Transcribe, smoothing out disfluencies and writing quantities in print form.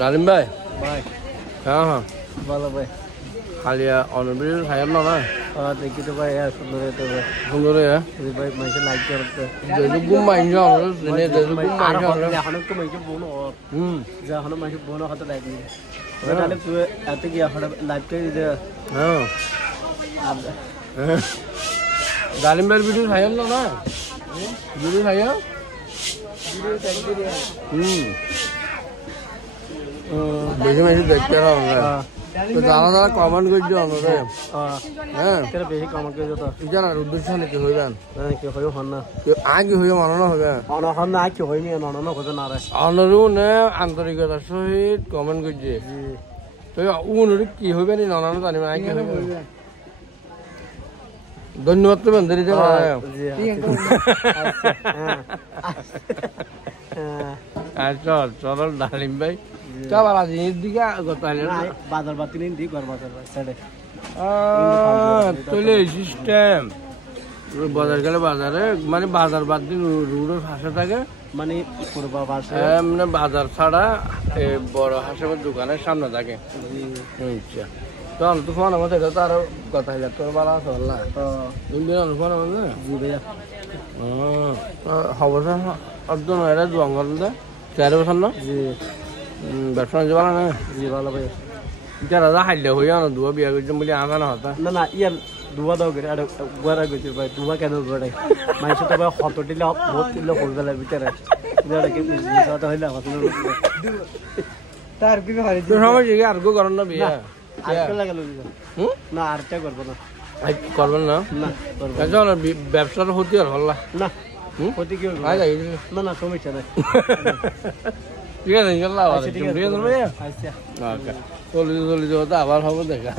ডালিম ভাই ভাই হ্যাঁ হ্যাঁ ভালো ভাই খালিয়া অনবির খাইলাম না না দেখি তো ভাই সুন্দর হইতে ভাই সুন্দর ভাই মানুষের লাইক করতে যেহেতু গুম মাইনছে অনর দিনে যেহেতু গুম মাইনছে অনর এখন একটু মানুষের বোন যে এখন মানুষের বোন হতে লাইক নিয়ে তাহলে তুই এত কি এখন লাইক করে দিতে হ্যাঁ ডালিম ভাইয়ের ভিডিও খাইলাম না ভিডিও খাইয়া বেশি বেশি দেখতে হবে তো যারা যারা কমেন্ট করছে অনরে হ্যাঁ বেশি কমেন্ট করে তো জানার উদ্দেশ্য নাকি হইবেন কি হইও হন না আগে হইয়া মানানো হবে অনহন না কি হইনি অনহন হবে না রে অনরু নে আন্তরিকতার সহিত কমেন্ট করছে তো উনরে কি হইবে নি নানানো জানি না কি হইবে ধন্যবাদ তো বন্ধুরি যে আচ্ছা চলো ডালিম ভাই চল আর জিনিস দিকে বাজার বাতি নেই দি ঘর বাজার সাইডে তাহলে সিস্টেম বাজার গেলে বাজারে মানে বাজার বাদ দিন রোডের পাশে থাকে মানে পূর্ব পাশে মানে বাজার ছাড়া বড় হাসের দোকানের সামনে থাকে আচ্ছা চল তো ফোন আমাদের এটা তো আরো কথা হইলে তোর ভালো আছে বললা তুমি ফোন আমাদের জি ভাইয়া খবর অর্জন এটা জঙ্গল 4 বছর না জি ব্যবসা বাণিজ্য ভালো না জি ভালো ভাইয়া যারা যা হাইলে হইয়া না দুয়া বিয়া করছেন বলে আনা না হতা না না ইয়ার দুয়া দাও করে আর গুয়ারা গেছে ভাই দুয়া কেন বড়াই মাইছে তো ভাই হত দিলে বহুত দিলে হলবেলা ভিতরে এটা কি বিজনেস হতে হইলে আমার তার কি হয় তো সময় কি আর গো করেন না বিয়া আর কে লাগালো না আরটা করব না করবেন না না করব চল ব্যবসার হতে আর হল্লা না হতে কি আই যাই না না সমস্যা নাই ঠিক আছে ইনশাআল্লাহ ঠিক আছে ভাইয়া আচ্ছা ওকে চলি চলি আবার হবে দেখা